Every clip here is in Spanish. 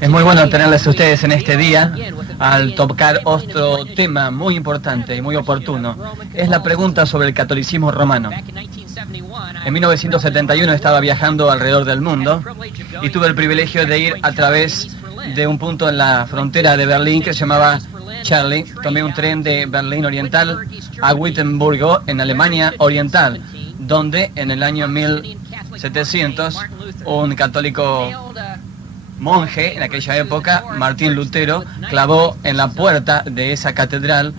Es muy bueno tenerles a ustedes en este día al tocar otro tema muy importante y muy oportuno. Es la pregunta sobre el catolicismo romano. En 1971 estaba viajando alrededor del mundo y tuve el privilegio de ir a través de un punto en la frontera de Berlín que se llamaba Charlie. Tomé un tren de Berlín Oriental a Wittenbergo, en Alemania Oriental, donde en el año 1700 un católico monje en aquella época, Martín Lutero, clavó en la puerta de esa catedral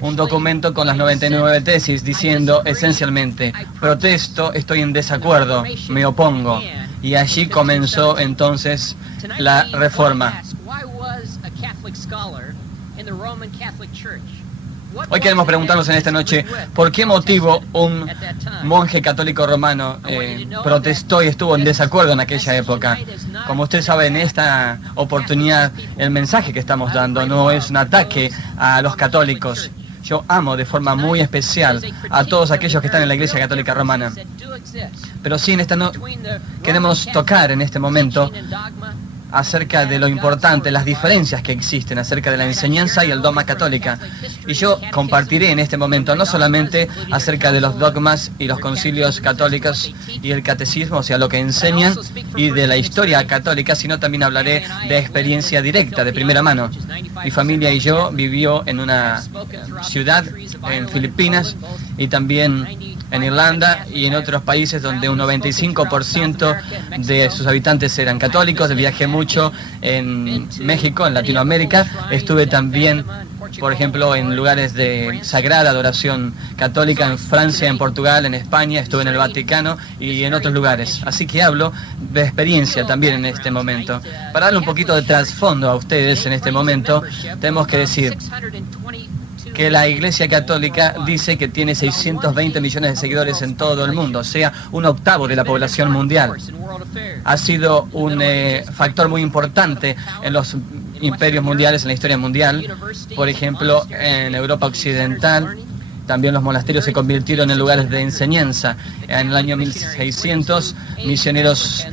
un documento con las 99 tesis diciendo esencialmente: protesto, estoy en desacuerdo, me opongo. Y allí comenzó entonces la reforma. Hoy queremos preguntarnos en esta noche, ¿por qué motivo un monje católico romano protestó y estuvo en desacuerdo en aquella época? Como usted sabe, en esta oportunidad el mensaje que estamos dando no es un ataque a los católicos. Yo amo de forma muy especial a todos aquellos que están en la Iglesia Católica Romana. Pero sí, queremos tocar en este momento acerca de lo importante, las diferencias que existen acerca de la enseñanza y el dogma católica. Y yo compartiré en este momento no solamente acerca de los dogmas y los concilios católicos y el catecismo, o sea, lo que enseñan, y de la historia católica, sino también hablaré de experiencia directa, de primera mano. Mi familia y yo vivió en una ciudad en Filipinas y también en Irlanda y en otros países donde un 95% de sus habitantes eran católicos. Viajé mucho en México, en Latinoamérica. Estuve también, por ejemplo, en lugares de sagrada adoración católica en Francia, en Portugal, en España. Estuve en el Vaticano y en otros lugares. Así que hablo de experiencia también en este momento. Para darle un poquito de trasfondo a ustedes en este momento, tenemos que decir que la Iglesia Católica dice que tiene 620 millones de seguidores en todo el mundo, o sea, un octavo de la población mundial. Ha sido un factor muy importante en los imperios mundiales, en la historia mundial. Por ejemplo, en Europa Occidental, también los monasterios se convirtieron en lugares de enseñanza. En el año 1600, misioneros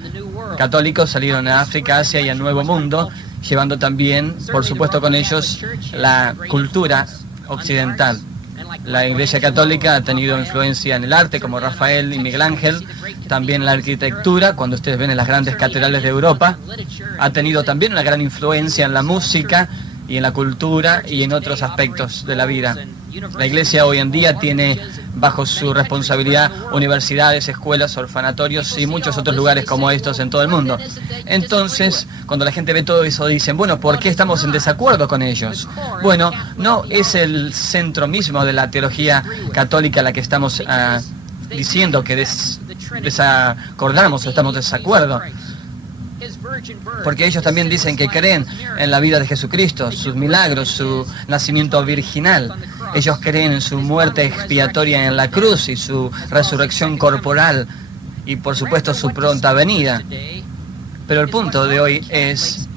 católicos salieron a África, Asia y al Nuevo Mundo, llevando también, por supuesto, con ellos la cultura occidental. La Iglesia Católica ha tenido influencia en el arte, como Rafael y Miguel Ángel, también en la arquitectura, cuando ustedes ven en las grandes catedrales de Europa. Ha tenido también una gran influencia en la música y en la cultura y en otros aspectos de la vida. La Iglesia hoy en día tiene bajo su responsabilidad universidades, escuelas, orfanatorios y muchos otros lugares como estos en todo el mundo. Entonces, cuando la gente ve todo eso, dicen, bueno, ¿por qué estamos en desacuerdo con ellos? Bueno, no es el centro mismo de la teología católica la que estamos diciendo que desacordamos o estamos en desacuerdo. Porque ellos también dicen que creen en la vida de Jesucristo, sus milagros, su nacimiento virginal. Ellos creen en su muerte expiatoria en la cruz y su resurrección corporal y, por supuesto, su pronta venida. Pero el punto de hoy es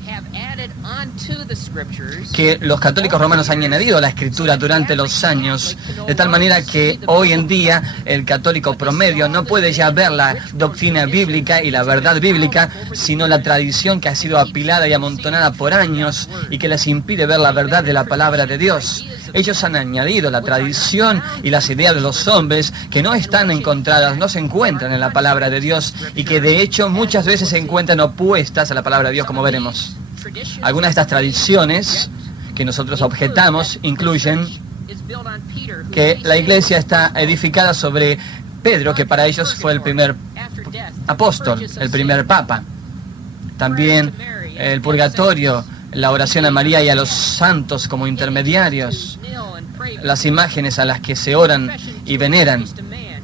que los católicos romanos han añadido la escritura durante los años, de tal manera que hoy en día el católico promedio no puede ya ver la doctrina bíblica y la verdad bíblica, sino la tradición que ha sido apilada y amontonada por años y que les impide ver la verdad de la palabra de Dios. Ellos han añadido la tradición y las ideas de los hombres que no están encontradas, no se encuentran en la palabra de Dios y que de hecho muchas veces se encuentran opuestas a la palabra de Dios, como veremos. Algunas de estas tradiciones que nosotros objetamos incluyen que la Iglesia está edificada sobre Pedro, que para ellos fue el primer apóstol, el primer papa. También el purgatorio, la oración a María y a los santos como intermediarios, las imágenes a las que se oran y veneran,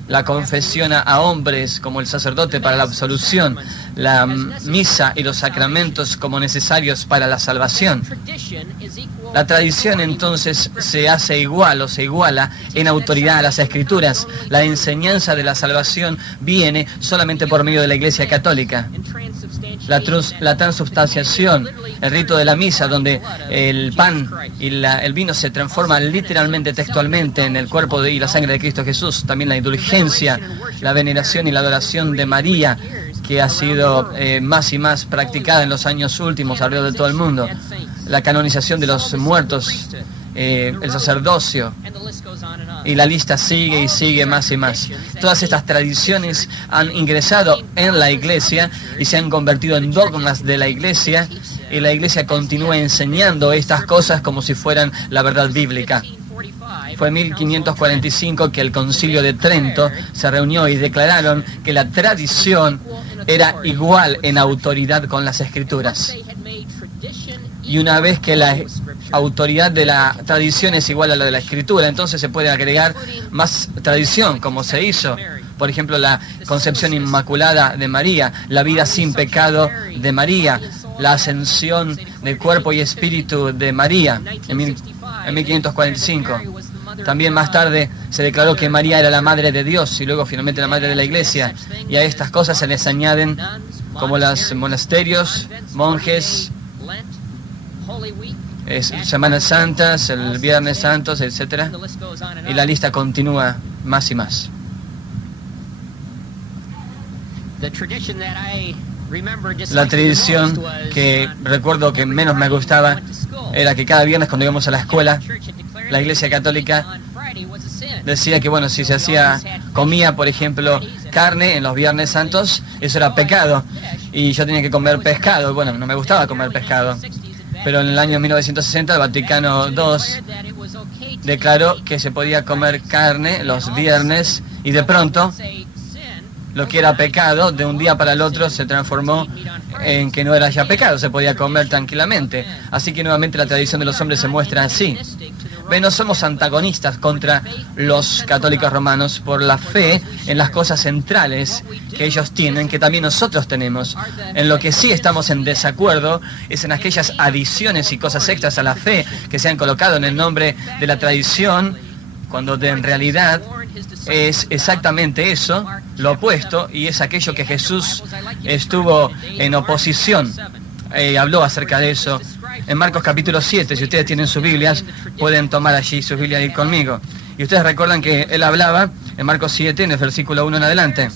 la confesión a hombres como el sacerdote para la absolución, la misa y los sacramentos como necesarios para la salvación. La tradición entonces se hace igual o se iguala en autoridad a las Escrituras. La enseñanza de la salvación viene solamente por medio de la Iglesia Católica. La transubstanciación, el rito de la misa, donde el pan y el vino se transforman literalmente, textualmente, en el cuerpo y la sangre de Cristo Jesús. También la indulgencia, la veneración y la adoración de María que ha sido más y más practicada en los años últimos alrededor de todo el mundo. La canonización de los muertos, el sacerdocio, y la lista sigue y sigue más y más. Todas estas tradiciones han ingresado en la iglesia y se han convertido en dogmas de la iglesia, y la iglesia continúa enseñando estas cosas como si fueran la verdad bíblica. Fue en 1545 que el Concilio de Trento se reunió y declararon que la tradición era igual en autoridad con las Escrituras. Y una vez que la autoridad de la tradición es igual a la de la Escritura, entonces se puede agregar más tradición, como se hizo. Por ejemplo, la concepción inmaculada de María, la vida sin pecado de María, la ascensión de cuerpo y espíritu de María en 1545. También más tarde se declaró que María era la madre de Dios y luego finalmente la madre de la iglesia. Y a estas cosas se les añaden como los monasterios, monjes, Semanas Santas, el Viernes Santos, etc. Y la lista continúa más y más. La tradición que recuerdo que menos me gustaba era que cada viernes cuando íbamos a la escuela, la Iglesia Católica decía que, bueno, si comía, por ejemplo, carne en los Viernes Santos, eso era pecado. Y yo tenía que comer pescado. Bueno, no me gustaba comer pescado. Pero en el año 1960 el Vaticano II declaró que se podía comer carne los viernes y de pronto lo que era pecado de un día para el otro se transformó en que no era ya pecado, se podía comer tranquilamente. Así que nuevamente la tradición de los hombres se muestra así. Ven, no somos antagonistas contra los católicos romanos por la fe en las cosas centrales que ellos tienen, que también nosotros tenemos. En lo que sí estamos en desacuerdo es en aquellas adiciones y cosas extras a la fe que se han colocado en el nombre de la tradición, cuando en realidad es exactamente eso, lo opuesto, y es aquello que Jesús estuvo en oposición. Habló acerca de eso en Marcos capítulo 7. Si ustedes tienen sus Biblias, pueden tomar allí sus Biblias y ir conmigo. Y ustedes recuerdan que él hablaba en Marcos 7, en el versículo 1 en adelante.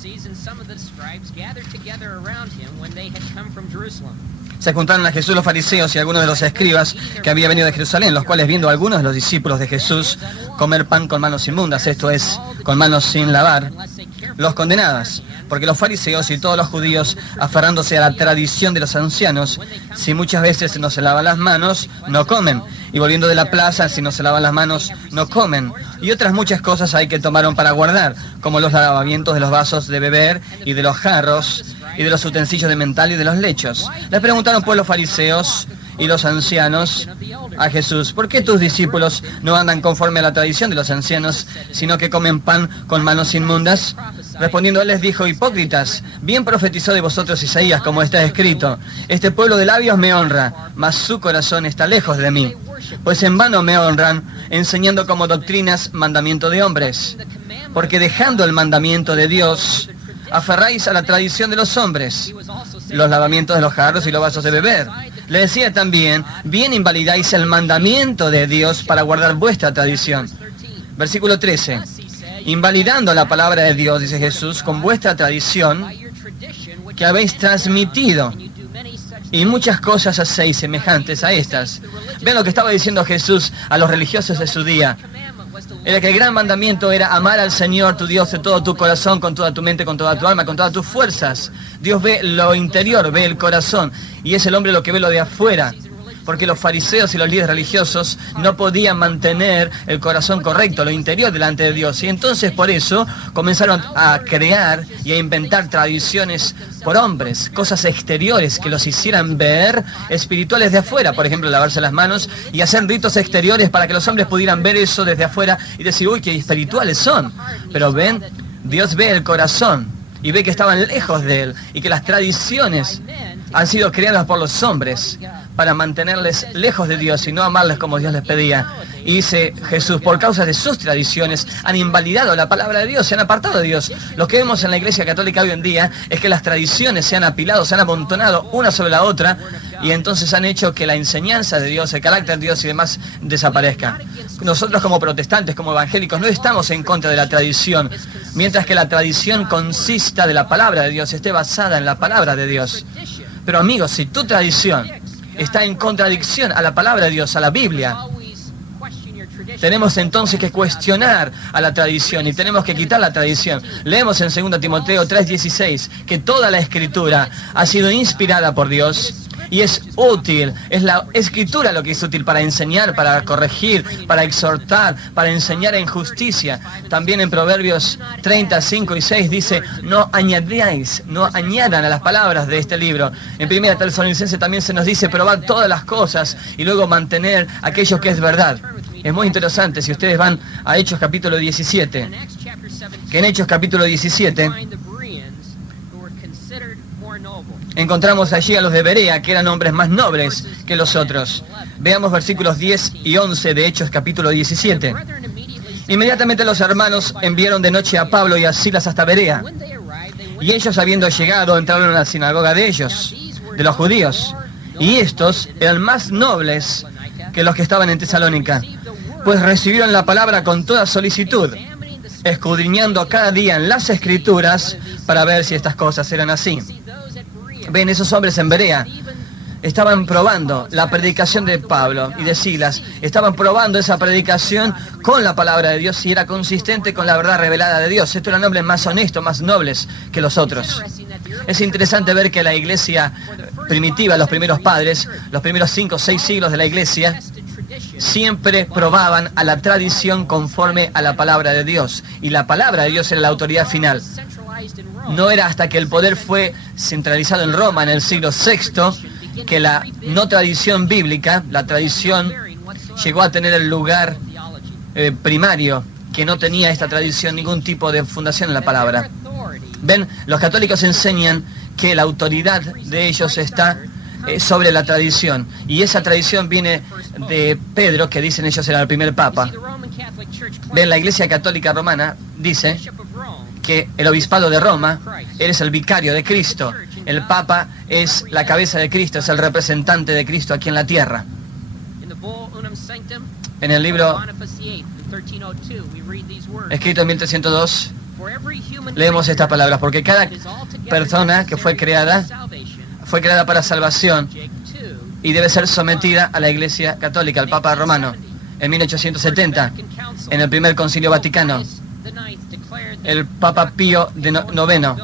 Se juntaron a Jesús los fariseos y algunos de los escribas que habían venido de Jerusalén, los cuales, viendo a algunos de los discípulos de Jesús comer pan con manos inmundas, esto es, con manos sin lavar, los condenadas, porque los fariseos y todos los judíos, aferrándose a la tradición de los ancianos, si muchas veces no se lavan las manos, no comen, y volviendo de la plaza, si no se lavan las manos, no comen, y otras muchas cosas hay que tomaron para guardar, como los lavamientos de los vasos de beber y de los jarros, y de los utensilios de mental y de los lechos. Le preguntaron pues los fariseos y los ancianos a Jesús: ¿por qué tus discípulos no andan conforme a la tradición de los ancianos, sino que comen pan con manos inmundas? Respondiendo él les dijo: hipócritas, bien profetizó de vosotros Isaías, como está escrito: este pueblo de labios me honra, mas su corazón está lejos de mí. Pues en vano me honran, enseñando como doctrinas mandamiento de hombres. Porque dejando el mandamiento de Dios, aferráis a la tradición de los hombres, los lavamientos de los jarros y los vasos de beber. Le decía también: bien invalidáis el mandamiento de Dios para guardar vuestra tradición. Versículo 13. Invalidando la palabra de Dios, dice Jesús, con vuestra tradición que habéis transmitido, y muchas cosas hacéis semejantes a estas. Vean lo que estaba diciendo Jesús a los religiosos de su día. Era que el gran mandamiento era amar al Señor tu Dios de todo tu corazón, con toda tu mente, con toda tu alma, con todas tus fuerzas. Dios ve lo interior, ve el corazón, y es el hombre lo que ve lo de afuera. Porque los fariseos y los líderes religiosos no podían mantener el corazón correcto, lo interior delante de Dios. Y entonces por eso comenzaron a crear y a inventar tradiciones por hombres, cosas exteriores que los hicieran ver espirituales de afuera. Por ejemplo, lavarse las manos y hacer ritos exteriores para que los hombres pudieran ver eso desde afuera y decir: uy, qué espirituales son. Pero ven, Dios ve el corazón y ve que estaban lejos de él y que las tradiciones han sido creadas por los hombres para mantenerles lejos de Dios y no amarles como Dios les pedía. Y dice Jesús, por causa de sus tradiciones han invalidado la palabra de Dios, se han apartado de Dios. Lo que vemos en la Iglesia Católica hoy en día es que las tradiciones se han apilado, se han amontonado una sobre la otra, y entonces han hecho que la enseñanza de Dios, el carácter de Dios y demás desaparezca. Nosotros como protestantes, como evangélicos, no estamos en contra de la tradición, mientras que la tradición consista de la palabra de Dios, esté basada en la palabra de Dios. Pero amigos, si tu tradición está en contradicción a la palabra de Dios, a la Biblia, tenemos entonces que cuestionar a la tradición y tenemos que quitar la tradición. Leemos en 2 Timoteo 3:16 que toda la Escritura ha sido inspirada por Dios y es útil. Es la Escritura lo que es útil para enseñar, para corregir, para exhortar, para enseñar en justicia. También en Proverbios 35 y 6 dice, no añadan a las palabras de este libro. En 1 Tesalonicenses también se nos dice, probar todas las cosas y luego mantener aquello que es verdad. Es muy interesante, si ustedes van a Hechos capítulo 17, que en Hechos capítulo 17 encontramos allí a los de Berea, que eran hombres más nobles que los otros. Veamos versículos 10 y 11 de Hechos capítulo 17. Inmediatamente los hermanos enviaron de noche a Pablo y a Silas hasta Berea. Y ellos, habiendo llegado, entraron a la sinagoga de ellos, de los judíos. Y estos eran más nobles que los que estaban en Tesalónica, pues recibieron la palabra con toda solicitud, escudriñando cada día en las Escrituras para ver si estas cosas eran así. Ven, esos hombres en Berea estaban probando la predicación de Pablo y de Silas, estaban probando esa predicación con la palabra de Dios y era consistente con la verdad revelada de Dios. Estos eran hombres más honestos, más nobles que los otros. Es interesante ver que la iglesia primitiva, los primeros padres, los primeros 5 o 6 siglos de la iglesia, siempre probaban a la tradición conforme a la palabra de Dios. Y la palabra de Dios era la autoridad final. No era hasta que el poder fue centralizado en Roma en el siglo VI que la no tradición bíblica, la tradición, llegó a tener el lugar primario, que no tenía esta tradición ningún tipo de fundación en la palabra. Ven, los católicos enseñan que la autoridad de ellos está sobre la tradición, y esa tradición viene de Pedro, que dicen ellos era el primer papa. Ven, la Iglesia Católica Romana dice que el obispado de Roma eres el vicario de Cristo, el papa es la cabeza de Cristo, es el representante de Cristo aquí en la tierra. En el libro escrito en 1302 leemos estas palabras, porque cada persona que fue creada para salvación y debe ser sometida a la Iglesia Católica, al Papa Romano. En 1870, en el primer Concilio Vaticano, el Papa Pío IX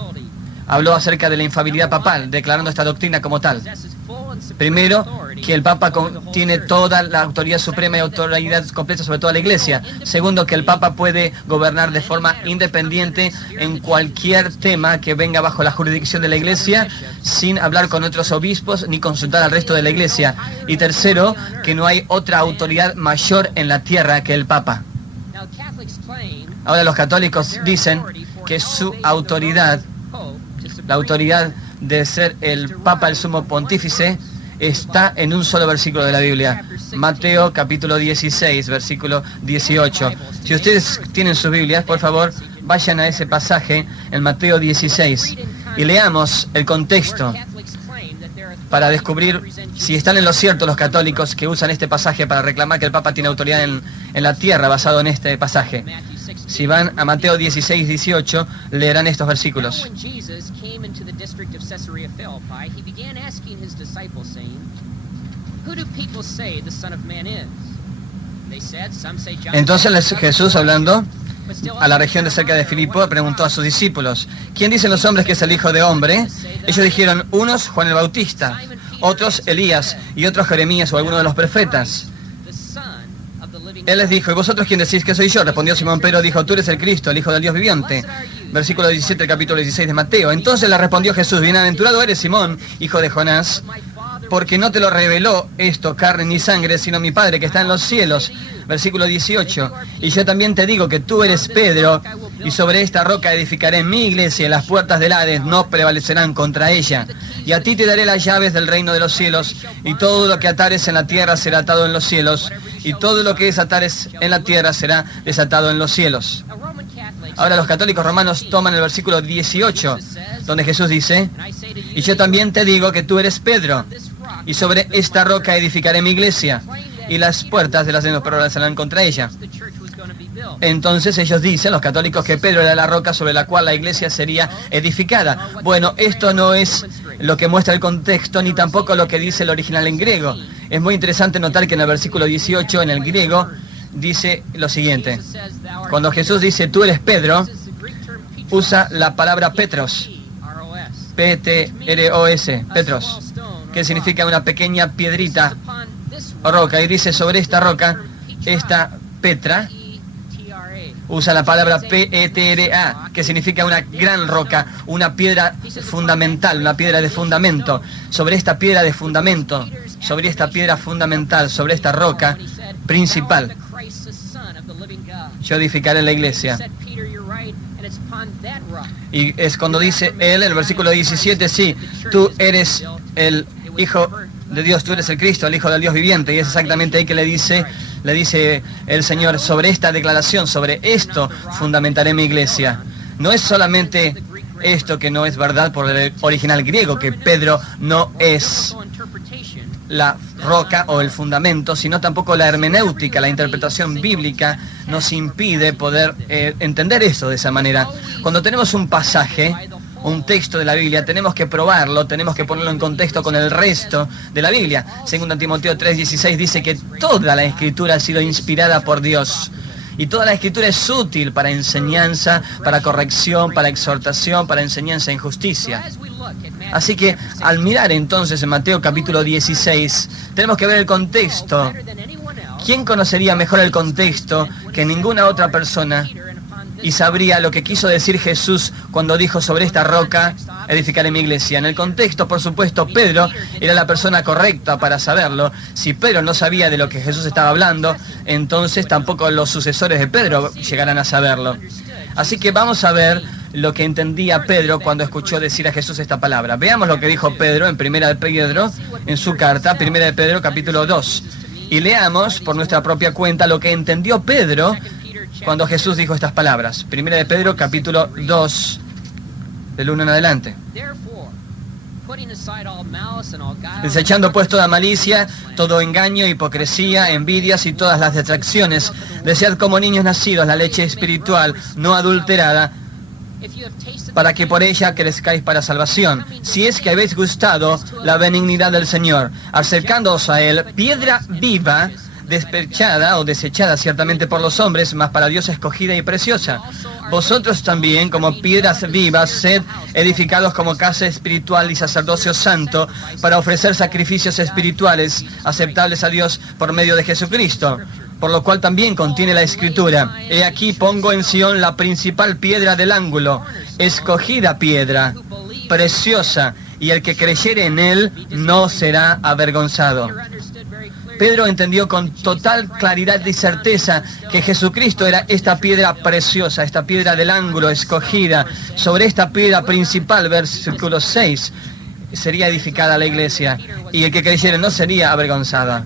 habló acerca de la infalibilidad papal, declarando esta doctrina como tal. Primero, que el Papa tiene toda la autoridad suprema y autoridad completa sobre toda la Iglesia. Segundo, que el Papa puede gobernar de forma independiente en cualquier tema que venga bajo la jurisdicción de la Iglesia, sin hablar con otros obispos ni consultar al resto de la Iglesia. Y tercero, que no hay otra autoridad mayor en la tierra que el Papa. Ahora los católicos dicen que su autoridad, la autoridad de ser el Papa, el sumo pontífice, está en un solo versículo de la Biblia. Mateo capítulo 16, versículo 18. Si ustedes tienen sus Biblias, por favor, vayan a ese pasaje en Mateo 16 y leamos el contexto para descubrir si están en lo cierto los católicos que usan este pasaje para reclamar que el Papa tiene autoridad en la tierra basado en este pasaje. Si van a Mateo 16, 18, leerán estos versículos. Entonces Jesús, hablando a la región de cerca de Filipo, preguntó a sus discípulos, ¿quién dicen los hombres que es el Hijo de Hombre? Ellos dijeron, unos Juan el Bautista, otros Elías y otros Jeremías o alguno de los profetas. Él les dijo, ¿y vosotros quién decís que soy yo? Respondió Simón Pedro, dijo, tú eres el Cristo, el Hijo del Dios viviente. Versículo 17 del capítulo 16 de Mateo. Entonces le respondió Jesús, bienaventurado eres Simón, hijo de Jonás, porque no te lo reveló esto carne ni sangre, sino mi Padre que está en los cielos. Versículo 18. Y yo también te digo que tú eres Pedro, Y sobre esta roca edificaré mi iglesia, y las puertas del Hades no prevalecerán contra ella. Y a ti te daré las llaves del reino de los cielos, y todo lo que atares en la tierra será atado en los cielos, y todo lo que desatares en la tierra será desatado en los cielos. Ahora los católicos romanos toman el versículo 18, donde Jesús dice, y yo también te digo que tú eres Pedro, y sobre esta roca edificaré mi iglesia, y las puertas de las no prevalecerán contra ella. Entonces ellos dicen, los católicos, que Pedro era la roca sobre la cual la iglesia sería edificada. Bueno, esto no es lo que muestra el contexto, ni tampoco lo que dice el original en griego. Es muy interesante notar que en el versículo 18, en el griego, dice lo siguiente. Cuando Jesús dice, tú eres Pedro, usa la palabra Petros, P-T-R-O-S, Petros, que significa una pequeña piedrita o roca, y dice, sobre esta roca, esta Petra, usa la palabra P-E-T-R-A, que significa una gran roca, una piedra fundamental, una piedra de fundamento. Sobre esta piedra de fundamento, sobre esta piedra fundamental, sobre esta roca principal, yo edificaré la iglesia. Y es cuando dice él, el versículo 17, sí, tú eres el Hijo de Dios, tú eres el Cristo, el Hijo del Dios viviente, y es exactamente ahí que le dice el Señor, sobre esta declaración, sobre esto fundamentaré mi iglesia. No es solamente esto que no es verdad por el original griego, que Pedro no es la roca o el fundamento, sino tampoco la hermenéutica, la interpretación bíblica nos impide poder entender eso de esa manera. Cuando tenemos un pasaje, un texto de la Biblia, tenemos que probarlo, tenemos que ponerlo en contexto con el resto de la Biblia. Según Timoteo 3:16 dice que toda la Escritura ha sido inspirada por Dios. Y toda la Escritura es útil para enseñanza, para corrección, para exhortación, para enseñanza en justicia. Así que al mirar entonces en Mateo capítulo 16, tenemos que ver el contexto. ¿Quién conocería mejor el contexto que ninguna otra persona y sabría lo que quiso decir Jesús cuando dijo, sobre esta roca edificaré mi iglesia? En el contexto, por supuesto, Pedro era la persona correcta para saberlo. Si Pedro no sabía de lo que Jesús estaba hablando, entonces tampoco los sucesores de Pedro llegarán a saberlo. Así que vamos a ver lo que entendía Pedro cuando escuchó decir a Jesús esta palabra. Veamos lo que dijo Pedro en Primera de Pedro, en su carta, Primera de Pedro capítulo 2. Y leamos por nuestra propia cuenta lo que entendió Pedro cuando Jesús dijo estas palabras. Primera de Pedro capítulo 2, del 1 en adelante. Desechando pues toda malicia, todo engaño, hipocresía, envidias y todas las detracciones, desead como niños nacidos la leche espiritual, no adulterada, para que por ella crezcáis para salvación, si es que habéis gustado la benignidad del Señor, acercándoos a Él, piedra viva, despechada o desechada ciertamente por los hombres, mas para Dios escogida y preciosa. Vosotros también, como piedras vivas, sed edificados como casa espiritual y sacerdocio santo, para ofrecer sacrificios espirituales aceptables a Dios por medio de Jesucristo. Por lo cual también contiene la Escritura: he aquí pongo en Sión la principal piedra del ángulo, escogida piedra, preciosa, y el que creyere en él no será avergonzado. Pedro entendió con total claridad y certeza que Jesucristo era esta piedra preciosa, esta piedra del ángulo escogida. Sobre esta piedra principal, versículo 6, sería edificada la iglesia, y el que creyere no sería avergonzada.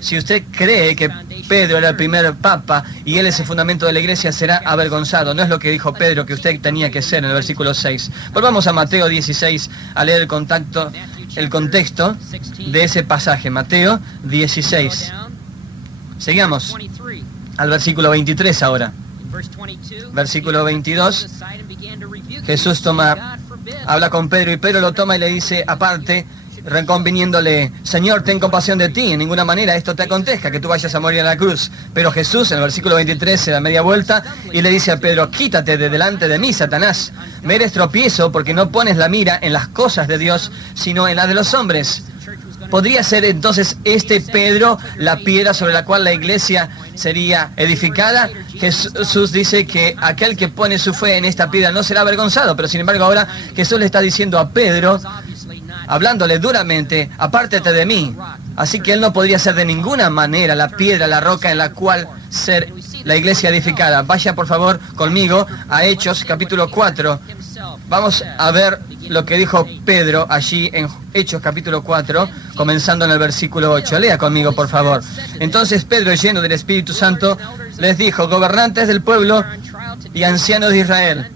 Si usted cree que Pedro era el primer papa y él es el fundamento de la iglesia, será avergonzado. No es lo que dijo Pedro que usted tenía que ser en el versículo 6. Volvamos a Mateo 16 a leer el contexto de ese pasaje. Mateo 16. Sigamos al versículo 23 ahora. Versículo 22. Jesús habla con Pedro, y Pedro lo toma y le dice aparte, reconviniéndole: Señor, ten compasión de ti, en ninguna manera esto te acontezca, que tú vayas a morir en la cruz. Pero Jesús, en el versículo 23, se da media vuelta y le dice a Pedro: quítate de delante de mí, Satanás. Me eres tropiezo porque no pones la mira en las cosas de Dios, sino en las de los hombres. ¿Podría ser entonces este Pedro la piedra sobre la cual la iglesia sería edificada? Jesús dice que aquel que pone su fe en esta piedra no será avergonzado, pero sin embargo ahora Jesús le está diciendo a Pedro, hablándole duramente: apártate de mí. Así que él no podría ser de ninguna manera la piedra, la roca en la cual ser la iglesia edificada. Vaya por favor conmigo a Hechos capítulo 4. Vamos a ver lo que dijo Pedro allí en Hechos capítulo 4, comenzando en el versículo 8. Lea conmigo, por favor. Entonces Pedro, lleno del Espíritu Santo, les dijo: gobernantes del pueblo y ancianos de Israel,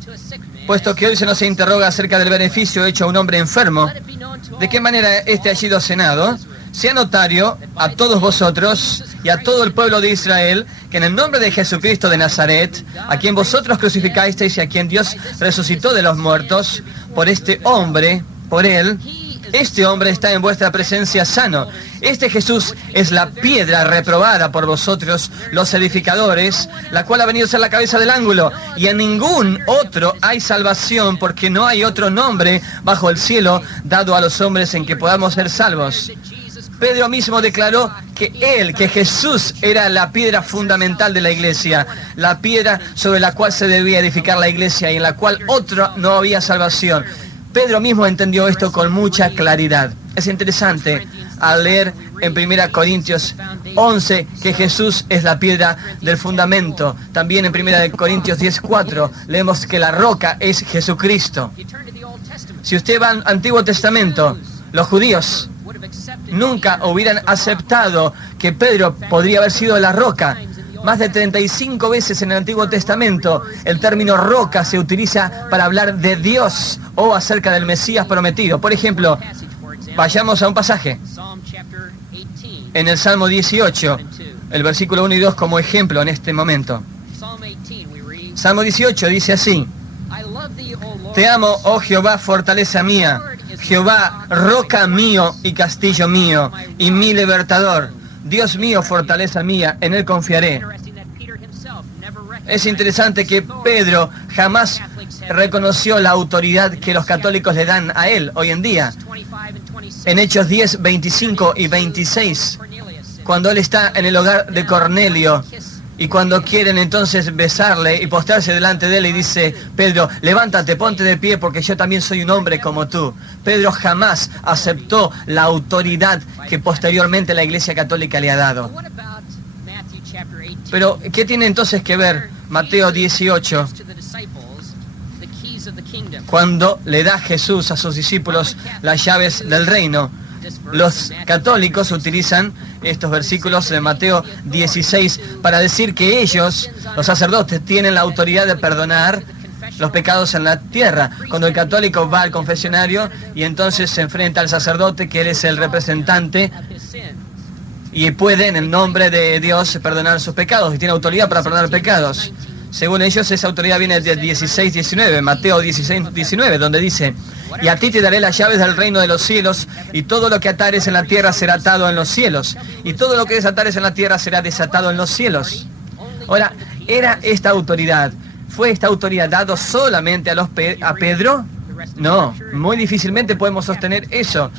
puesto que hoy se nos interroga acerca del beneficio hecho a un hombre enfermo, ¿de qué manera éste ha sido sanado? Sea notario a todos vosotros y a todo el pueblo de Israel que en el nombre de Jesucristo de Nazaret, a quien vosotros crucificasteis y a quien Dios resucitó de los muertos, por este hombre, por él, este hombre está en vuestra presencia sano. Este Jesús es la piedra reprobada por vosotros, los edificadores, la cual ha venido a ser la cabeza del ángulo. Y en ningún otro hay salvación, porque no hay otro nombre bajo el cielo dado a los hombres en que podamos ser salvos. Pedro mismo declaró que Jesús era la piedra fundamental de la iglesia, la piedra sobre la cual se debía edificar la iglesia y en la cual otro no había salvación. Pedro mismo entendió esto con mucha claridad. Es interesante al leer en 1 Corintios 11 que Jesús es la piedra del fundamento. También en 1 Corintios 10:4 leemos que la roca es Jesucristo. Si usted va al Antiguo Testamento, los judíos nunca hubieran aceptado que Pedro podría haber sido la roca. Más de 35 veces en el Antiguo Testamento el término roca se utiliza para hablar de Dios o acerca del Mesías prometido. Por ejemplo, vayamos a un pasaje en el Salmo 18, el versículo 1 y 2 como ejemplo en este momento. Salmo 18 dice así: Te amo, oh Jehová, fortaleza mía, Jehová, roca mío y castillo mío, y mi libertador. Dios mío, fortaleza mía, en él confiaré. Es interesante que Pedro jamás reconoció la autoridad que los católicos le dan a él hoy en día. En Hechos 10, 25 y 26, cuando él está en el hogar de Cornelio, y cuando quieren entonces besarle y postrarse delante de él, y dice Pedro: levántate, ponte de pie, porque yo también soy un hombre como tú. Pedro jamás aceptó la autoridad que posteriormente la Iglesia Católica le ha dado. Pero, ¿qué tiene entonces que ver Mateo 18 cuando le da Jesús a sus discípulos las llaves del reino? Los católicos utilizan estos versículos de Mateo 16 para decir que ellos, los sacerdotes, tienen la autoridad de perdonar los pecados en la tierra. Cuando el católico va al confesionario y entonces se enfrenta al sacerdote, que él es el representante, y puede en el nombre de Dios perdonar sus pecados, y tiene autoridad para perdonar pecados. Según ellos, esa autoridad viene de 16:19, Mateo 16:19, donde dice: y a ti te daré las llaves del reino de los cielos, y todo lo que atares en la tierra será atado en los cielos, y todo lo que desatares en la tierra será desatado en los cielos. Ahora, ¿era esta autoridad, fue esta autoridad dado solamente a Pedro? No, muy difícilmente podemos sostener eso,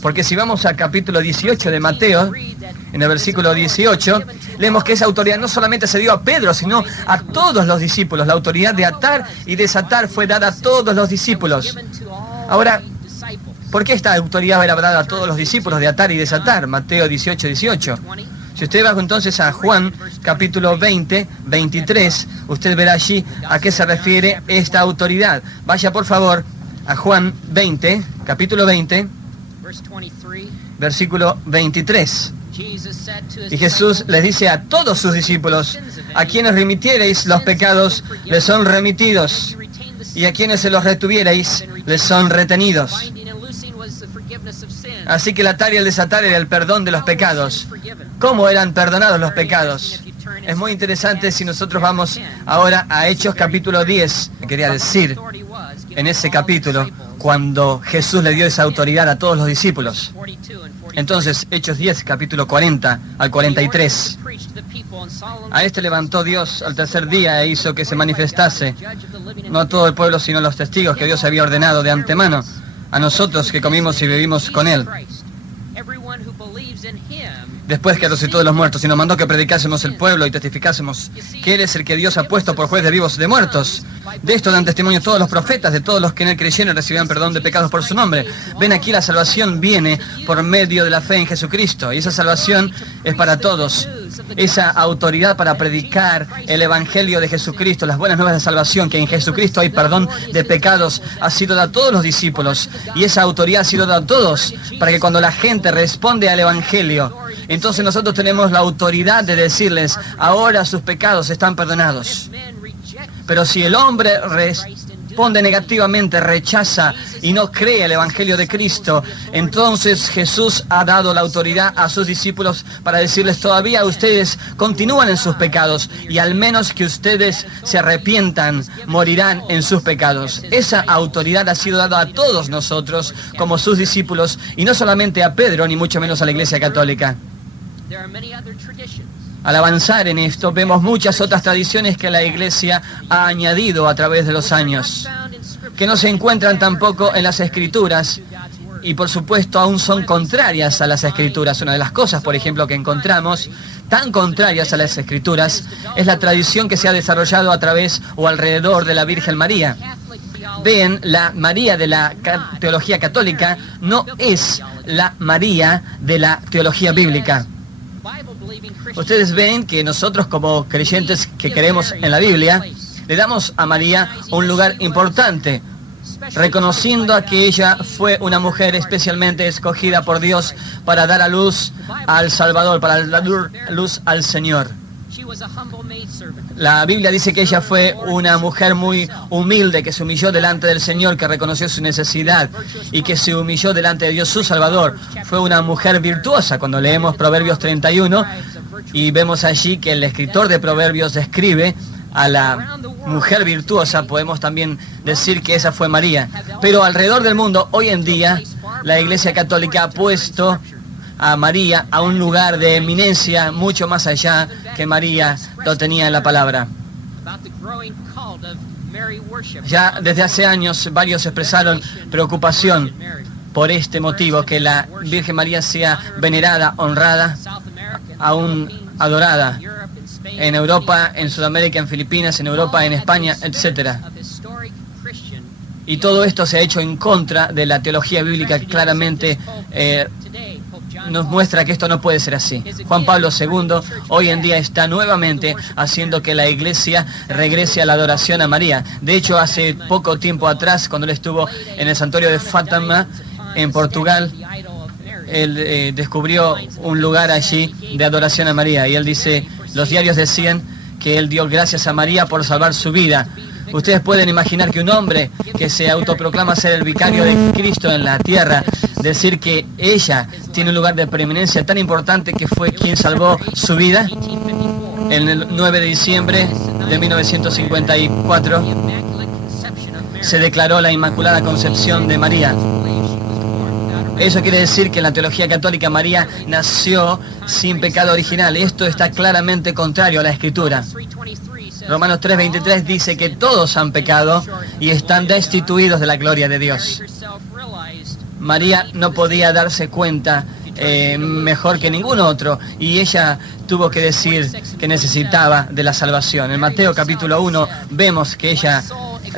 porque si vamos al capítulo 18 de Mateo, en el versículo 18, leemos que esa autoridad no solamente se dio a Pedro, sino a todos los discípulos. La autoridad de atar y desatar fue dada a todos los discípulos. Ahora, ¿por qué esta autoridad era dada a todos los discípulos de atar y desatar? Mateo 18:18. Si usted va entonces a Juan capítulo 20, 23, usted verá allí a qué se refiere esta autoridad. Vaya por favor a Juan 20, capítulo 20, versículo 23. Y Jesús les dice a todos sus discípulos: a quienes remitiereis los pecados, les son remitidos, y a quienes se los retuviereis, les son retenidos. Así que el atar y el desatar era el perdón de los pecados. ¿Cómo eran perdonados los pecados? Es muy interesante si nosotros vamos ahora a Hechos capítulo 10. Quería decir, en ese capítulo, cuando Jesús le dio esa autoridad a todos los discípulos. Entonces, Hechos 10, capítulo 40 al 43. A este levantó Dios al tercer día e hizo que se manifestase, no a todo el pueblo, sino a los testigos que Dios había ordenado de antemano, a nosotros que comimos y bebimos con Él, después que resucitó de los muertos, y nos mandó que predicásemos el pueblo y testificásemos que Él es el que Dios ha puesto por juez de vivos y de muertos. De esto dan testimonio todos los profetas, de todos los que en Él creyeron y recibían perdón de pecados por su nombre. Ven aquí, la salvación viene por medio de la fe en Jesucristo, y esa salvación es para todos, esa autoridad para predicar el Evangelio de Jesucristo, las buenas nuevas de salvación, que en Jesucristo hay perdón de pecados, ha sido dada a todos los discípulos, y esa autoridad ha sido dada a todos, para que cuando la gente responde al Evangelio, entonces nosotros tenemos la autoridad de decirles, ahora sus pecados están perdonados. Pero si el hombre responde negativamente, rechaza y no cree el Evangelio de Cristo, entonces Jesús ha dado la autoridad a sus discípulos para decirles, todavía ustedes continúan en sus pecados, y al menos que ustedes se arrepientan, morirán en sus pecados. Esa autoridad ha sido dada a todos nosotros como sus discípulos, y no solamente a Pedro, ni mucho menos a la Iglesia Católica. Al avanzar en esto, vemos muchas otras tradiciones que la Iglesia ha añadido a través de los años, que no se encuentran tampoco en las Escrituras, y por supuesto aún son contrarias a las Escrituras. Una de las cosas, por ejemplo, que encontramos tan contrarias a las Escrituras es la tradición que se ha desarrollado a través o alrededor de la Virgen María. Ven, la María de la teología católica no es la María de la teología bíblica. Ustedes ven que nosotros como creyentes que creemos en la Biblia, le damos a María un lugar importante, reconociendo a que ella fue una mujer especialmente escogida por Dios para dar a luz al Salvador, para dar luz al Señor. La Biblia dice que ella fue una mujer muy humilde, que se humilló delante del Señor, que reconoció su necesidad y que se humilló delante de Dios su Salvador. Fue una mujer virtuosa. Cuando leemos Proverbios 31 y vemos allí que el escritor de Proverbios describe a la mujer virtuosa, podemos también decir que esa fue María. Pero alrededor del mundo, hoy en día, la Iglesia Católica ha puesto a María a un lugar de eminencia mucho más allá que María lo tenía en la palabra. Ya desde hace años varios expresaron preocupación por este motivo, que la Virgen María sea venerada, honrada, aún adorada en Europa, en Sudamérica, en Filipinas, en Europa, en España, etc. Y todo esto se ha hecho en contra de la teología bíblica, que claramente nos muestra que esto no puede ser así. Juan Pablo II hoy en día está nuevamente haciendo que la Iglesia regrese a la adoración a María. De hecho, hace poco tiempo atrás, cuando él estuvo en el santuario de Fátima, en Portugal, él descubrió un lugar allí de adoración a María. Y él dice, los diarios decían que él dio gracias a María por salvar su vida. Ustedes pueden imaginar que un hombre que se autoproclama ser el vicario de Cristo en la tierra, decir que ella tiene un lugar de preeminencia tan importante que fue quien salvó su vida. En el 9 de diciembre de 1954 se declaró la Inmaculada Concepción de María. Eso quiere decir que en la teología católica María nació sin pecado original. Esto está claramente contrario a la Escritura. Romanos 3:23 dice que todos han pecado y están destituidos de la gloria de Dios. María no podía darse cuenta mejor que ningún otro, y ella tuvo que decir que necesitaba de la salvación. En Mateo capítulo 1 vemos que ella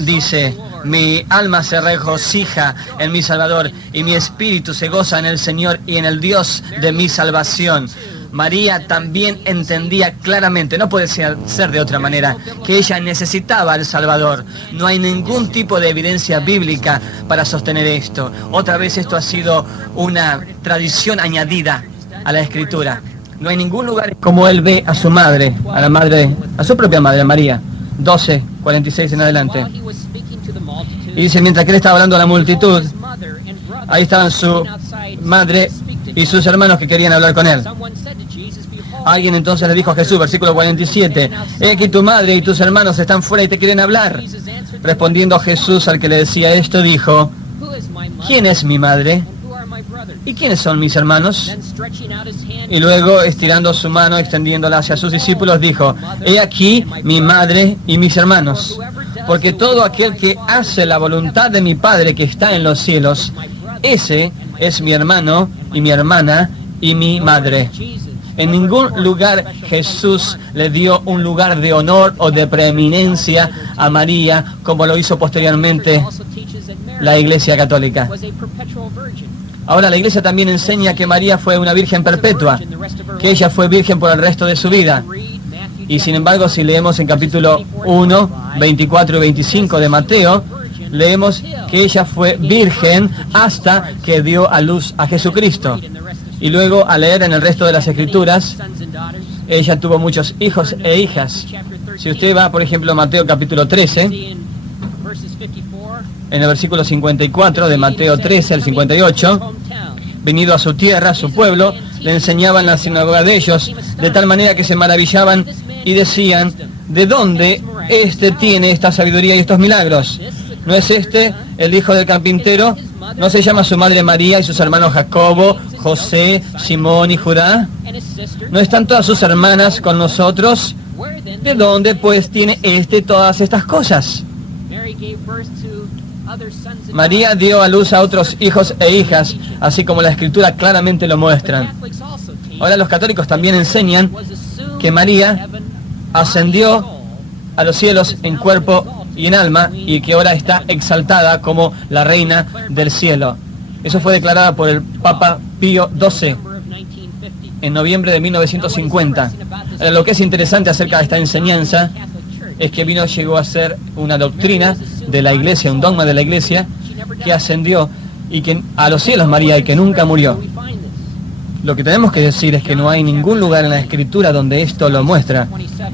dice, mi alma se regocija en mi Salvador y mi espíritu se goza en el Señor y en el Dios de mi salvación. María también entendía claramente, no puede ser de otra manera, que ella necesitaba al Salvador. No hay ningún tipo de evidencia bíblica para sostener esto. Otra vez esto ha sido una tradición añadida a la Escritura. No hay ningún lugar como él ve a su madre, a su propia madre, María. 12:46 en adelante. Y dice, mientras que él estaba hablando a la multitud, ahí estaban su madre y sus hermanos que querían hablar con él. Alguien entonces le dijo a Jesús, versículo 47, he aquí tu madre y tus hermanos están fuera y te quieren hablar. Respondiendo Jesús al que le decía esto, dijo, ¿quién es mi madre? ¿Y quiénes son mis hermanos? Y luego, estirando su mano, extendiéndola hacia sus discípulos, dijo, he aquí mi madre y mis hermanos. Porque todo aquel que hace la voluntad de mi Padre que está en los cielos, ese es mi hermano y mi hermana y mi madre. En ningún lugar Jesús le dio un lugar de honor o de preeminencia a María, como lo hizo posteriormente la Iglesia Católica. Ahora, la iglesia también enseña que María fue una virgen perpetua, que ella fue virgen por el resto de su vida. Y sin embargo, si leemos en capítulo 1, 24 y 25 de Mateo, leemos que ella fue virgen hasta que dio a luz a Jesucristo. Y luego, al leer en el resto de las Escrituras, ella tuvo muchos hijos e hijas. Si usted va, por ejemplo, a Mateo capítulo 13, en el versículo 54 de Mateo 13 al 58, venido a su tierra, a su pueblo, le enseñaban la sinagoga de ellos, de tal manera que se maravillaban y decían, ¿de dónde éste tiene esta sabiduría y estos milagros? ¿No es este el hijo del carpintero? ¿No se llama su madre María y sus hermanos Jacobo, José, Simón y Judá? ¿No están todas sus hermanas con nosotros? ¿De dónde pues tiene éste todas estas cosas? María dio a luz a otros hijos e hijas, así como la Escritura claramente lo muestra. Ahora los católicos también enseñan que María ascendió a los cielos en cuerpo y en alma, y que ahora está exaltada como la reina del cielo. Eso fue declarado por el Papa Pío XII en noviembre de 1950. Ahora, lo que es interesante acerca de esta enseñanza es que llegó a ser una doctrina de la iglesia, un dogma de la iglesia, que ascendió y que a los cielos María y que nunca murió. Lo que tenemos que decir es que no hay ningún lugar en la Escritura donde esto lo muestra.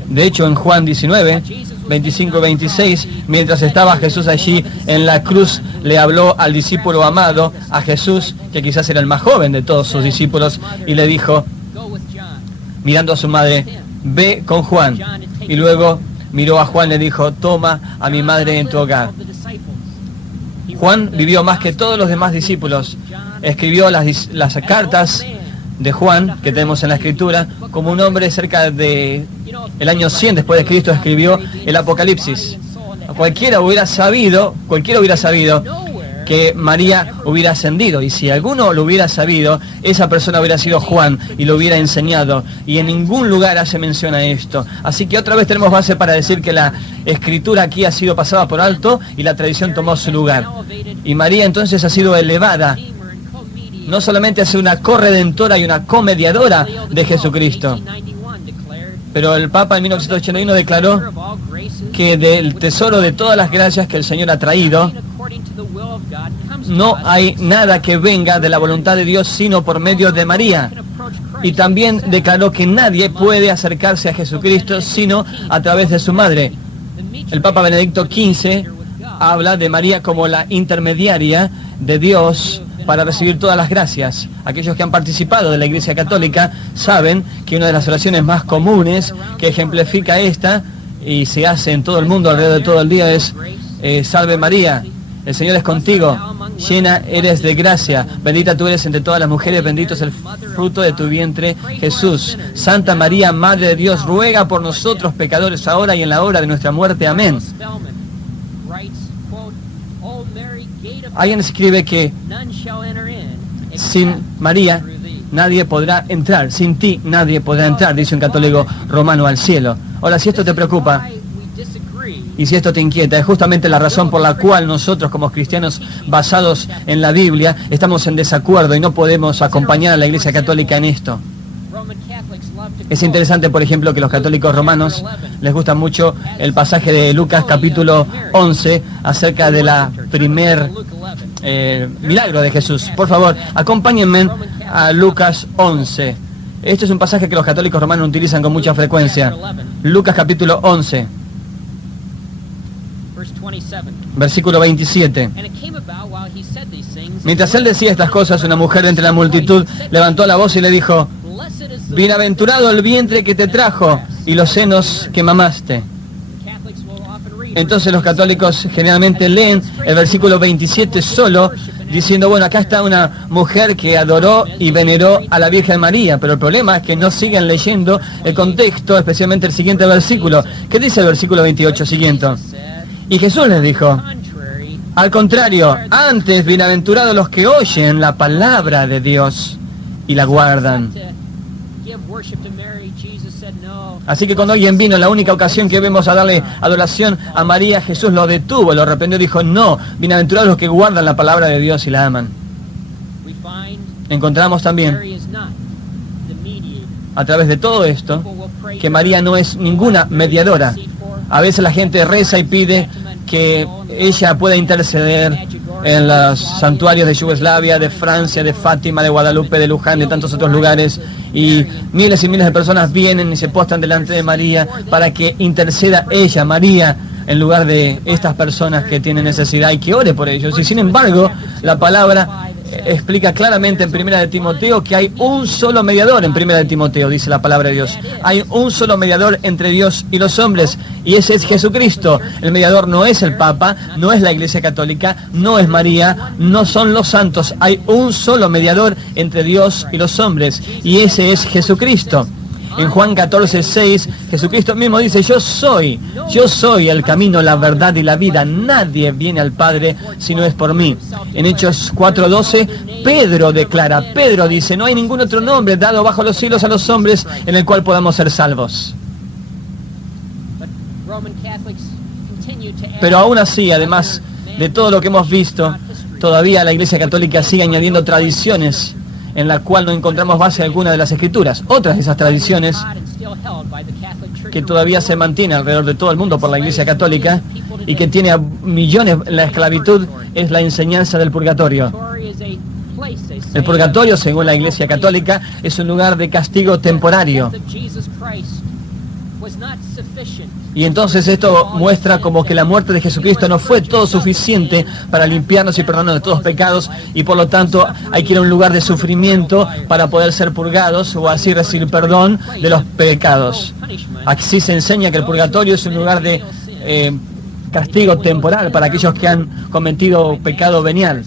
De hecho, en Juan 19, 25 y 26, mientras estaba Jesús allí en la cruz, le habló al discípulo amado, a Jesús, que quizás era el más joven de todos sus discípulos, y le dijo, mirando a su madre, ve con Juan. Y luego miró a Juan y le dijo, toma a mi madre en tu hogar. Juan vivió más que todos los demás discípulos. Escribió las cartas de Juan, que tenemos en la Escritura, como un hombre cerca de el año 100 después de Cristo escribió el Apocalipsis. Cualquiera hubiera sabido que María hubiera ascendido, y si alguno lo hubiera sabido, esa persona hubiera sido Juan y lo hubiera enseñado, y en ningún lugar hace mención a esto. Así que otra vez tenemos base para decir que la Escritura aquí ha sido pasada por alto y la tradición tomó su lugar. Y María entonces ha sido elevada, no solamente a ser una corredentora y una comediadora de Jesucristo, pero el Papa en 1981 declaró que del tesoro de todas las gracias que el Señor ha traído, no hay nada que venga de la voluntad de Dios sino por medio de María. Y también declaró que nadie puede acercarse a Jesucristo sino a través de su madre. El Papa Benedicto XV habla de María como la intermediaria de Dios para recibir todas las gracias. Aquellos que han participado de la Iglesia Católica saben que una de las oraciones más comunes que ejemplifica esta y se hace en todo el mundo alrededor de todo el día es Salve María, el Señor es contigo, llena eres de gracia, bendita tú eres entre todas las mujeres, bendito es el fruto de tu vientre, Jesús. Santa María, Madre de Dios, ruega por nosotros pecadores, ahora y en la hora de nuestra muerte. Amén. Alguien escribe que sin María nadie podrá entrar, sin ti nadie podrá entrar, dice un católico romano, al cielo. Ahora, si esto te preocupa y si esto te inquieta, es justamente la razón por la cual nosotros como cristianos basados en la Biblia estamos en desacuerdo y no podemos acompañar a la Iglesia Católica en esto. Es interesante, por ejemplo, que los católicos romanos les gusta mucho el pasaje de Lucas capítulo 11 acerca de la primer milagro de Jesús. Por favor, acompáñenme a Lucas 11. Este es un pasaje que los católicos romanos utilizan con mucha frecuencia. Lucas capítulo 11, versículo 27. Mientras él decía estas cosas, una mujer entre la multitud levantó la voz y le dijo, bienaventurado el vientre que te trajo y los senos que mamaste. Entonces los católicos generalmente leen el versículo 27 solo, diciendo, bueno, acá está una mujer que adoró y veneró a la Virgen María, pero el problema es que no siguen leyendo el contexto, especialmente el siguiente versículo. ¿Qué dice el versículo 28 siguiente? Y Jesús les dijo, al contrario, antes bienaventurados los que oyen la palabra de Dios y la guardan. Así que cuando alguien vino, la única ocasión que vemos a darle adoración a María, Jesús lo detuvo, lo reprendió y dijo, no, bienaventurados los que guardan la palabra de Dios y la aman. encontramos también, a través de todo esto, que María no es ninguna mediadora. A veces la gente reza y pide que ella pueda interceder en los santuarios de Yugoslavia, de Francia, de Fátima, de Guadalupe, de Luján, de tantos otros lugares, y miles de personas vienen y se postran delante de María para que interceda ella, María, en lugar de estas personas que tienen necesidad, y que ore por ellos. Y sin embargo, la palabra explica claramente en 1 de Timoteo que hay un solo mediador. En 1 de Timoteo dice la palabra de Dios: hay un solo mediador entre Dios y los hombres, y ese es Jesucristo. El mediador no es el Papa, no es la Iglesia Católica, no es María, no son los santos. Hay un solo mediador entre Dios y los hombres, y ese es Jesucristo. En Juan 14:6, Jesucristo mismo dice: yo soy el camino, la verdad y la vida. Nadie viene al Padre si no es por mí. En Hechos 4:12, Pedro dice: no hay ningún otro nombre dado bajo los cielos a los hombres en el cual podamos ser salvos. Pero aún así, además de todo lo que hemos visto, todavía la Iglesia Católica sigue añadiendo tradiciones en la cual no encontramos base alguna de las Escrituras. Otras de esas tradiciones que todavía se mantiene alrededor de todo el mundo por la Iglesia Católica y que tiene a millones en la esclavitud es la enseñanza del purgatorio. El purgatorio, según la Iglesia Católica, es un lugar de castigo temporario. Y entonces esto muestra como que la muerte de Jesucristo no fue todo suficiente para limpiarnos y perdonarnos de todos los pecados, y por lo tanto hay que ir a un lugar de sufrimiento para poder ser purgados o así recibir perdón de los pecados. Así se enseña que el purgatorio es un lugar de castigo temporal para aquellos que han cometido pecado venial.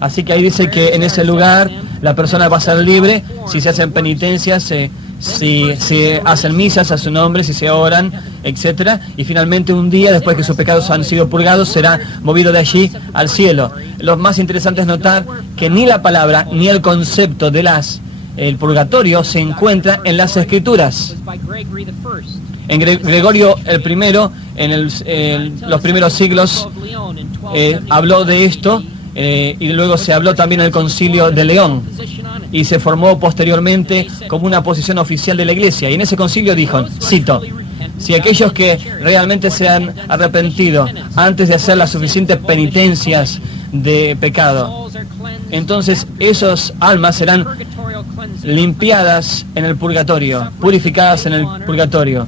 Así que ahí dice que en ese lugar la persona va a ser libre si se hacen penitencias, si hacen misas a su nombre, si se oran, etc. Y finalmente un día, después que sus pecados han sido purgados, será movido de allí al cielo. Lo más interesante es notar que ni la palabra ni el concepto de el purgatorio se encuentra en las Escrituras. En Gregorio el primero, en los primeros siglos, habló de esto, y luego se habló también en el Concilio de León, y se formó posteriormente como una posición oficial de la Iglesia. Y en ese concilio dijo, cito: si aquellos que realmente se han arrepentido antes de hacer las suficientes penitencias de pecado, entonces esas almas serán limpiadas en el purgatorio, purificadas en el purgatorio.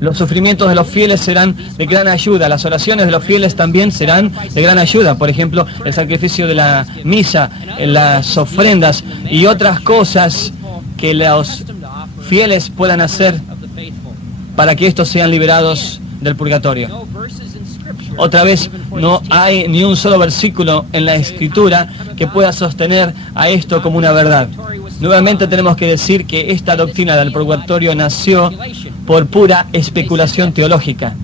Los sufrimientos de los fieles serán de gran ayuda, las oraciones de los fieles también serán de gran ayuda. Por ejemplo, el sacrificio de la misa, las ofrendas y otras cosas que los fieles puedan hacer para que estos sean liberados del purgatorio. Otra vez, no hay ni un solo versículo en la Escritura que pueda sostener a esto como una verdad. Nuevamente tenemos que decir que esta doctrina del purgatorio nació por pura especulación teológica.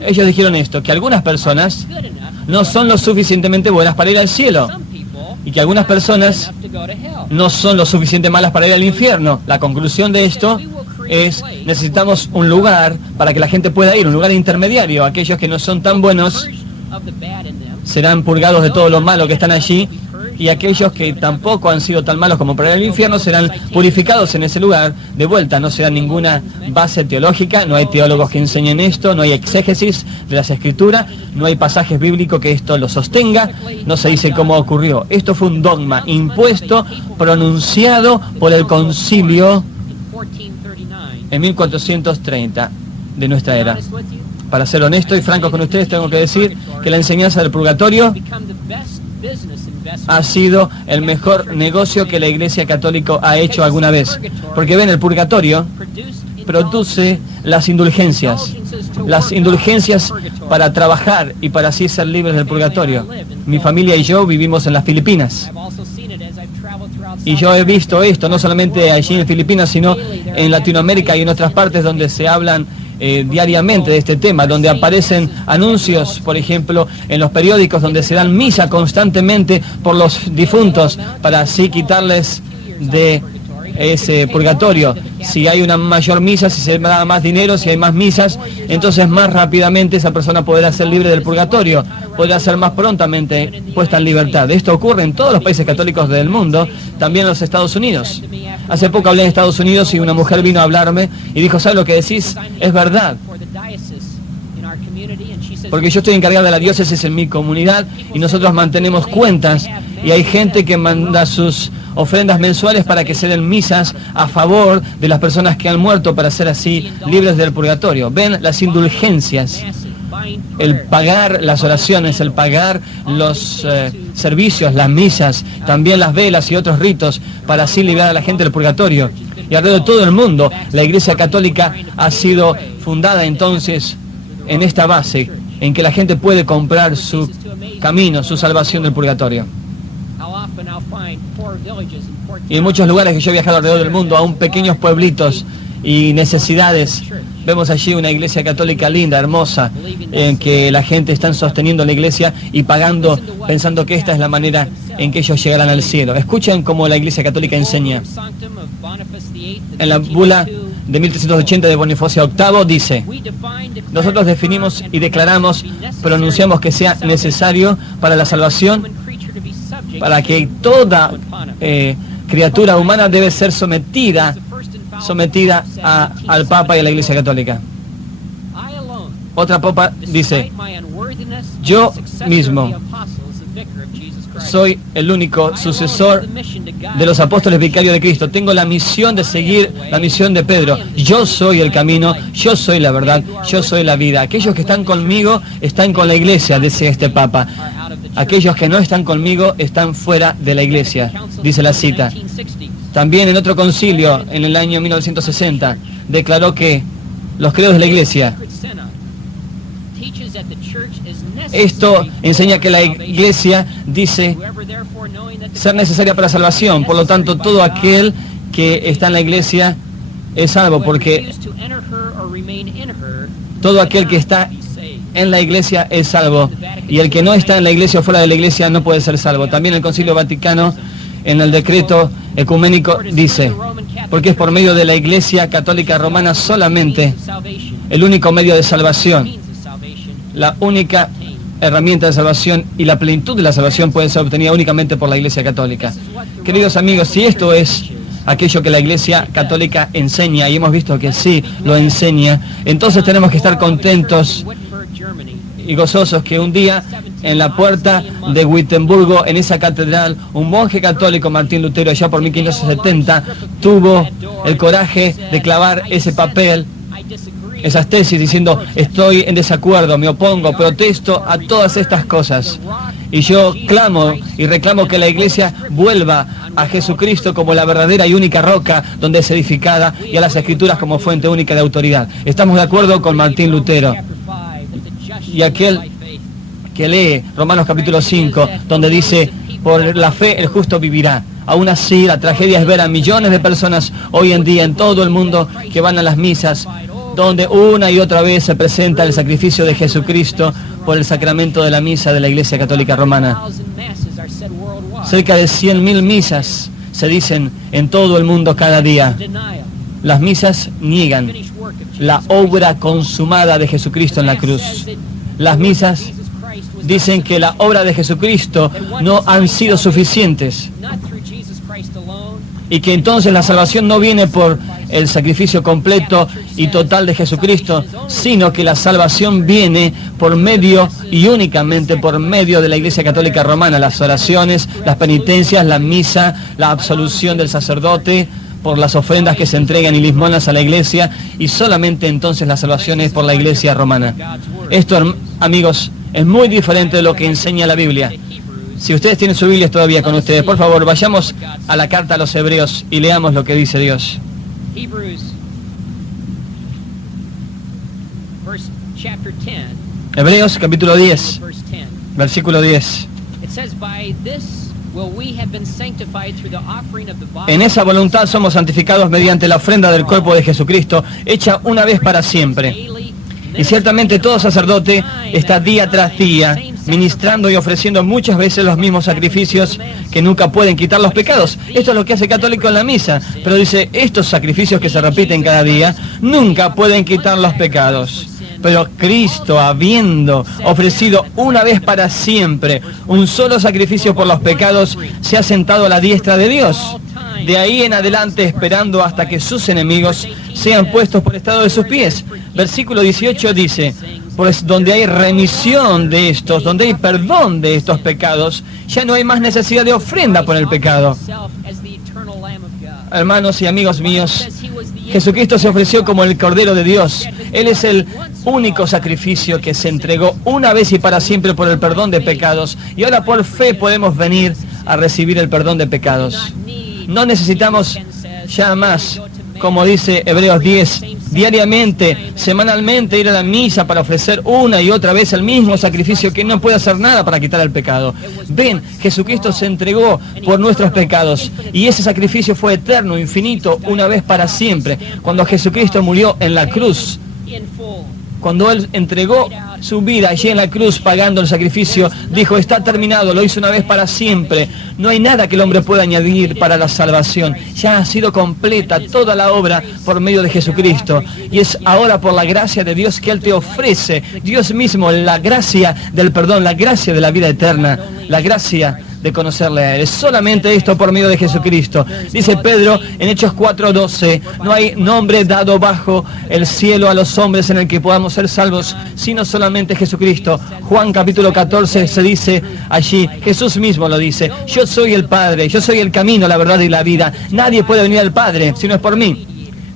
Ellos dijeron esto, que algunas personas no son lo suficientemente buenas para ir al cielo, y que algunas personas no son lo suficientemente malas para ir al infierno. La conclusión de esto es: necesitamos un lugar para que la gente pueda ir, un lugar intermediario. Aquellos que no son tan buenos serán purgados de todo lo malo que están allí, y aquellos que tampoco han sido tan malos como para ir al infierno serán purificados en ese lugar. De vuelta, no se da ninguna base teológica, no hay teólogos que enseñen esto, no hay exégesis de las Escrituras, no hay pasajes bíblicos que esto lo sostenga, no se dice cómo ocurrió. Esto fue un dogma impuesto, pronunciado por el concilio en 1430 de nuestra era. Para ser honesto y franco con ustedes, tengo que decir que la enseñanza del purgatorio ha sido el mejor negocio que la Iglesia Católica ha hecho alguna vez. Porque ven, el purgatorio produce las indulgencias para trabajar y para así ser libres del purgatorio. Mi familia y yo vivimos en las Filipinas. Y yo he visto esto, no solamente allí en Filipinas, sino en Latinoamérica y en otras partes donde se hablan diariamente de este tema, donde aparecen anuncios, por ejemplo, en los periódicos, donde se dan misa constantemente por los difuntos para así quitarles de ese purgatorio. Si hay una mayor misa, si se da más dinero, si hay más misas, entonces más rápidamente esa persona podrá ser libre del purgatorio, podrá ser más prontamente puesta en libertad. Esto ocurre en todos los países católicos del mundo, también en los Estados Unidos. Hace poco hablé en Estados Unidos y una mujer vino a hablarme y dijo, ¿sabes lo que decís? Es verdad. Porque yo estoy encargado de la diócesis en mi comunidad y nosotros mantenemos cuentas y hay gente que manda sus ofrendas mensuales para que se den misas a favor de las personas que han muerto para ser así libres del purgatorio. Ven las indulgencias, el pagar las oraciones, el pagar los servicios, las misas, también las velas y otros ritos para así liberar a la gente del purgatorio. Y alrededor de todo el mundo la Iglesia Católica ha sido fundada entonces en esta base, en que la gente puede comprar su camino, su salvación del purgatorio. Y en muchos lugares que yo he viajado alrededor del mundo, aún pequeños pueblitos y necesidades, vemos allí una iglesia católica linda, hermosa, en que la gente está sosteniendo la iglesia y pagando, pensando que esta es la manera en que ellos llegarán al cielo. Escuchen cómo la Iglesia Católica enseña. En la bula de 1380 de Bonifacio VIII dice: nosotros definimos y declaramos, pronunciamos que sea necesario para la salvación, para que toda criatura humana debe ser sometida al Papa y a la Iglesia Católica. Otra papa dice: yo mismo soy el único sucesor de los apóstoles vicarios de Cristo. Tengo la misión de seguir la misión de Pedro. Yo soy el camino, yo soy la verdad, yo soy la vida. Aquellos que están conmigo están con la iglesia, dice este Papa. Aquellos que no están conmigo están fuera de la iglesia, dice la cita. También en otro concilio, en el año 1960, declaró que los credos de la iglesia, esto enseña que la iglesia dice ser necesaria para la salvación. Por lo tanto, todo aquel que está en la iglesia es salvo, porque todo aquel que está en la iglesia es salvo, y el que no está en la iglesia o fuera de la iglesia no puede ser salvo. También el Concilio Vaticano, en el decreto ecuménico, dice: porque es por medio de la Iglesia Católica Romana solamente el único medio de salvación, la única herramienta de salvación, y la plenitud de la salvación puede ser obtenida únicamente por la Iglesia Católica. Queridos amigos, si esto es aquello que la Iglesia Católica enseña, y hemos visto que sí lo enseña, entonces tenemos que estar contentos y gozosos que un día en la puerta de Wittenbergo, en esa catedral, un monje católico, Martín Lutero, allá por 1570, tuvo el coraje de clavar ese papel, esas tesis, diciendo: estoy en desacuerdo, me opongo, protesto a todas estas cosas. Y yo clamo y reclamo que la Iglesia vuelva a Jesucristo como la verdadera y única roca donde es edificada, y a las Escrituras como fuente única de autoridad. Estamos de acuerdo con Martín Lutero. Y aquel que lee Romanos capítulo 5, donde dice: por la fe el justo vivirá. Aún así, la tragedia es ver a millones de personas hoy en día en todo el mundo que van a las misas, donde una y otra vez se presenta el sacrificio de Jesucristo por el sacramento de la misa de la Iglesia Católica Romana. Cerca de 100.000 misas se dicen en todo el mundo cada día. Las misas niegan la obra consumada de Jesucristo en la cruz. Las misas dicen que la obra de Jesucristo no han sido suficientes, y que entonces la salvación no viene por el sacrificio completo y total de Jesucristo, sino que la salvación viene por medio y únicamente por medio de la Iglesia Católica Romana. Las oraciones, las penitencias, la misa, la absolución del sacerdote, por las ofrendas que se entregan y limosnas a la iglesia, y solamente entonces la salvación es por la Iglesia Romana. Esto, amigos, es muy diferente de lo que enseña la Biblia. Si ustedes tienen su Biblia todavía con ustedes, por favor, vayamos a la carta a los Hebreos y leamos lo que dice Dios. Hebreos capítulo 10, versículo 10. En esa voluntad somos santificados mediante la ofrenda del cuerpo de Jesucristo, hecha una vez para siempre. Y ciertamente todo sacerdote está día tras día ministrando y ofreciendo muchas veces los mismos sacrificios que nunca pueden quitar los pecados. Esto es lo que hace católico en la misa, pero dice, estos sacrificios que se repiten cada día nunca pueden quitar los pecados. Pero Cristo, habiendo ofrecido una vez para siempre un solo sacrificio por los pecados, se ha sentado a la diestra de Dios. De ahí en adelante, esperando hasta que sus enemigos sean puestos por estrado de sus pies. Versículo 18 dice, pues donde hay remisión de estos, donde hay perdón de estos pecados, ya no hay más necesidad de ofrenda por el pecado. Hermanos y amigos míos, Jesucristo se ofreció como el Cordero de Dios. Él es el único sacrificio que se entregó una vez y para siempre por el perdón de pecados. Y ahora por fe podemos venir a recibir el perdón de pecados. No necesitamos ya más, como dice Hebreos 10, diariamente, semanalmente ir a la misa para ofrecer una y otra vez el mismo sacrificio que no puede hacer nada para quitar el pecado. Ven, Jesucristo se entregó por nuestros pecados y ese sacrificio fue eterno, infinito, una vez para siempre. Cuando Jesucristo murió en la cruz, cuando Él entregó su vida allí en la cruz pagando el sacrificio, dijo, está terminado, lo hizo una vez para siempre. No hay nada que el hombre pueda añadir para la salvación. Ya ha sido completa toda la obra por medio de Jesucristo. Y es ahora por la gracia de Dios que Él te ofrece, Dios mismo, la gracia del perdón, la gracia de la vida eterna, la gracia de conocerle a Él. Es solamente esto por medio de Jesucristo. Dice Pedro en Hechos 4:12, no hay nombre dado bajo el cielo a los hombres en el que podamos ser salvos, sino solamente Jesucristo. Juan capítulo 14 se dice allí, Jesús mismo lo dice, yo soy el Padre, yo soy el camino, la verdad y la vida. Nadie puede venir al Padre si no es por mí.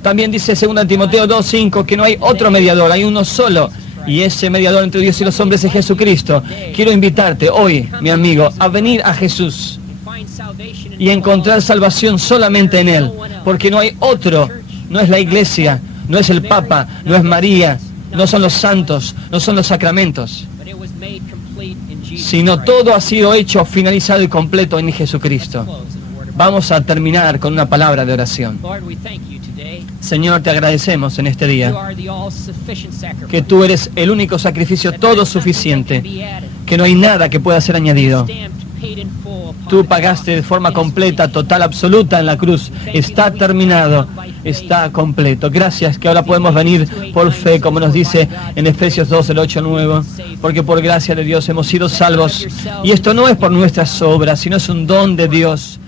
También dice 2 Timoteo 2:5 que no hay otro mediador, hay uno solo. Y ese mediador entre Dios y los hombres es Jesucristo. Quiero invitarte hoy, mi amigo, a venir a Jesús y encontrar salvación solamente en Él. Porque no hay otro, no es la iglesia, no es el Papa, no es María, no son los santos, no son los sacramentos, sino todo ha sido hecho, finalizado y completo en Jesucristo. Vamos a terminar con una palabra de oración. Señor, te agradecemos en este día que tú eres el único sacrificio todo suficiente, que no hay nada que pueda ser añadido. Tú pagaste de forma completa, total, absoluta en la cruz. Está terminado, está completo. Gracias que ahora podemos venir por fe, como nos dice en Efesios 2, el 8 al 9, porque por gracia de Dios hemos sido salvos. Y esto no es por nuestras obras, sino es un don de Dios.